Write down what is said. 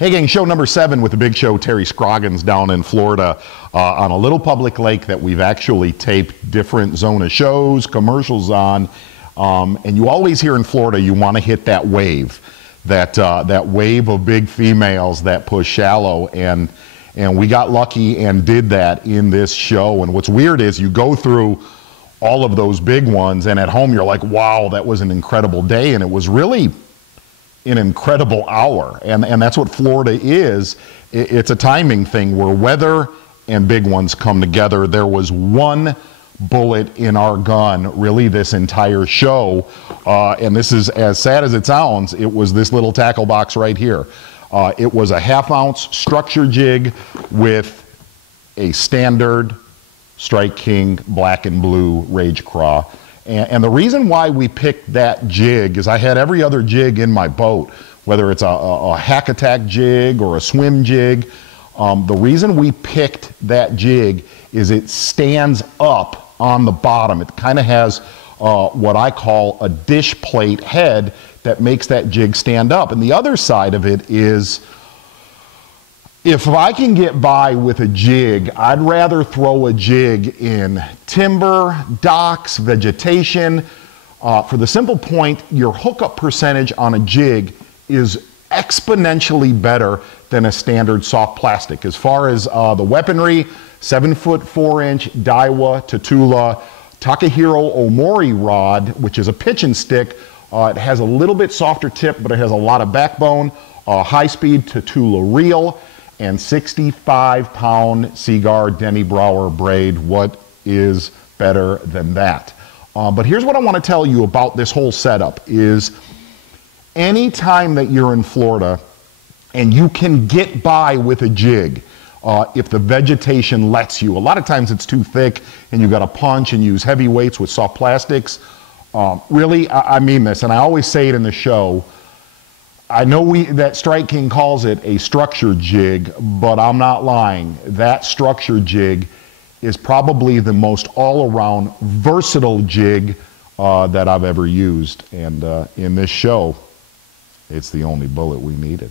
Hey gang, show number 7 with the big show, Terry Scroggins down in Florida on a little public lake that we've actually taped different Zona shows, commercials on. And you always hear in Florida, you want to hit that wave, that wave of big females that push shallow. And we got lucky and did that in this show. And what's weird is you go through all of those big ones and at home you're like, wow, that was an incredible day. And it was really an incredible hour, and that's what Florida is. It's a timing thing where weather and big ones come together. There was one bullet in our gun really this entire show, and this is as sad as it sounds. It was this little tackle box right here. It was a 1/2 ounce structure jig with a standard Strike King black and blue Rage Craw. And the reason why we picked that jig is I had every other jig in my boat, whether it's a hack attack jig or a swim jig. The reason we picked that jig is it stands up on the bottom. It kind of has what I call a dish plate head that makes that jig stand up. And the other side of it is, if I can get by with a jig, I'd rather throw a jig in timber, docks, vegetation. For the simple point, your hookup percentage on a jig is exponentially better than a standard soft plastic. As far as the weaponry, 7-foot 4-inch Daiwa Tatula Takahiro Omori rod, which is a pitch and stick. It has a little bit softer tip, but it has a lot of backbone. High-speed Tatula reel. And 65-pound Seaguar Denny Brower braid. What is better than that? But here's what I want to tell you about this whole setup is anytime that you're in Florida and you can get by with a jig, if the vegetation lets you. A lot of times it's too thick and you got to punch and use heavy weights with soft plastics. Really, I mean this, and I always say it in the show. I know that Strike King calls it a structure jig, but I'm not lying. That structure jig is probably the most all-around versatile jig that I've ever used. And in this show, it's the only bullet we needed.